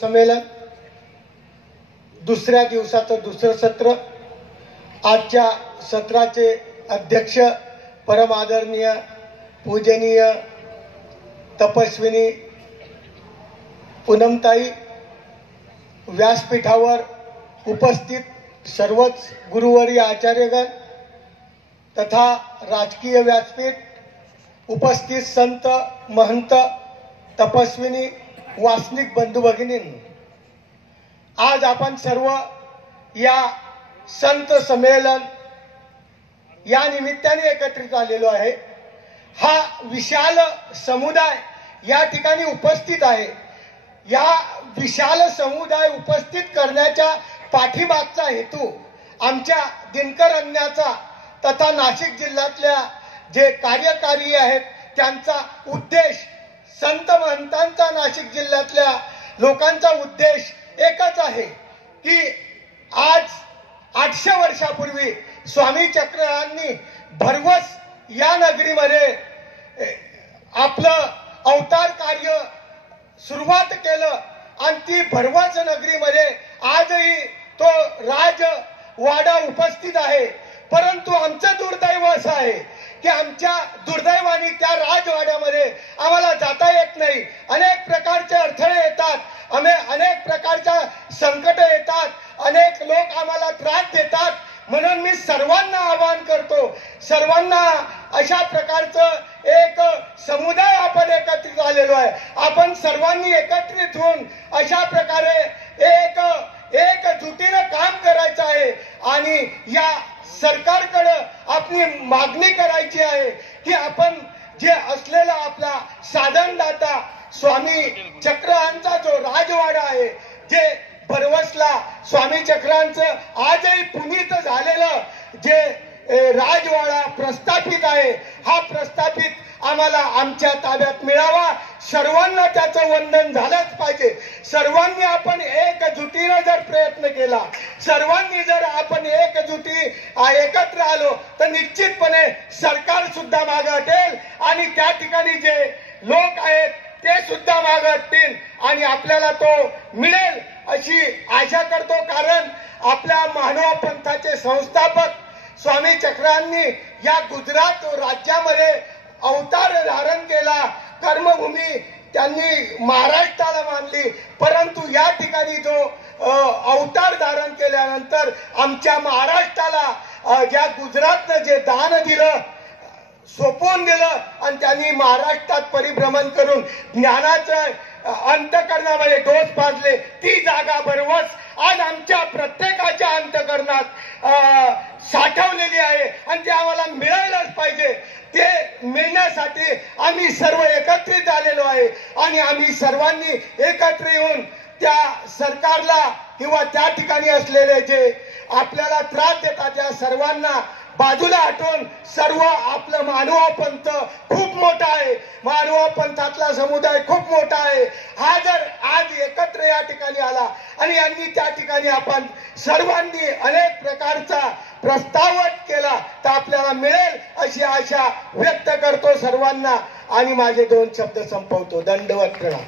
संमेलन दुसऱ्या दिवसाचं दुसरं सत्र। आजच्या सत्राचे अध्यक्ष परम आदरणीय पूजनीय तपस्विनी पूनमताई, व्यासपीठावर उपस्थित सर्वच गुरुवर्य आचार्यगण तथा राजकीय व्यासपीठ उपस्थित संत महंत तपस्विनी वासनिक बंधू भगिनींनो, आज आपण सर्व या संत संमेलन या निमित्ताने एकत्रित आलेलो आहे। हा विशाल समुदाय या ठिकाणी उपस्थित आहे। या विशाल समुदाय उपस्थित करण्याच्या पाठीमागचा हेतू आमच्या दिनकर अन्याचा तथा नाशिक जिल्ह्यातल्या जे कार्यकारी आहेत त्यांचा उद्देश, संत महंतांचा नाशिक जिल्ह्यातल्या लोकांचा उद्देश एकच आहे की आज 800 वर्षापूर्वी स्वामी चक्ररायांनी भरवस या नगरीमध्ये आपलं अवतार कार्य सुरुवात केलं आणि ती भरवस नगरीमध्ये आजही तो राजवाडा उपस्थित आहे। परंतु आमचं दुर्दैव असं आहे की आमच्या दुर्दैवाने त्या राजवाड्यामध्ये आम्हाला जाता येत नाही। अनेक प्रकारचे अडथळे येतात, अनेक प्रकारच्या संकट येतात, अनेक लोक आम्हाला त्रास देतात। म्हणून मी सर्वांना आवाहन करतो, सर्वांना अशा प्रकारचं एक समुदाय आपण एकत्रित आलेलो आहे। आपण सर्वांनी एकत्रित होऊन अशा प्रकारे एकजुटीनं काम करायचं आहे आणि या सरकारकडे आपली मागणी करायची आहे की आपण जे असलेला आपला साधनदाता स्वामी चक्रांचा जो राजवाडा आहे, जे भरवसला स्वामी चक्रांचं आजही पुनीत झालेलं जे राजवाडा प्रस्थापित आहे, हा प्रस्थापित आम्हाला आमच्या ताब्यात मिळावा। सर्वांना त्याचं वंदन झालंच पाहिजे। सर्वांनी आपण एकजुटीने जर प्रयत्न केला, सर्वांनी जर आपण एकत्र आलो तर निश्चितपणे सरकार सुद्धा मागे हटेल आणि त्या ठिकाणी जे लोक आहेत ते सुद्धा मागे हटतील आणि आपल्याला तो मिळेल अशी आशा करतो। कारण आपल्या मानव पंथाचे संस्थापक स्वामी चक्रांनी या गुजरात राज्यामध्ये अवतार धारण केला, कर्मभूमी त्यांनी महाराष्ट्राला मानली। परंतु या ठिकाणी जो अवतार धारण केल्यानंतर आमच्या महाराष्ट्राला ज्या गुजरातनं जे दान दिलं, सोपवून दिलं आणि त्यांनी महाराष्ट्रात परिभ्रमण करून ज्ञानाचं अंतःकरणामध्ये डोस पाजले, ती जागा भरवस आज आमच्या प्रत्येकाच्या अंतःकरणात साठवलेली आहे आणि ते आम्हाला मिळायलाच पाहिजे। ते मिळण्यासाठी आम्ही सर्व एकत्रित आलेलो आहे आणि आम्ही सर्वांनी एकत्र येऊन त्या सरकारला किंवा त्या ठिकाणी असलेले जे आपल्याला त्रास देतात त्या सर्वांना बाजूला हटवून सर्व आपलं मानव पंथ खूप मोठा आहे, मानव पंथातला समुदाय खूप मोठा आहे। हा जर आज एकत्र या ठिकाणी आला आणि यांनी त्या ठिकाणी आपण सर्वांनी अनेक प्रकारचा प्रस्ताव केला तर आपल्याला मिळेल अशी आशा व्यक्त करतो सर्वांना आणि माझे 2 शब्द संपवतो। दंडवत प्रणाम।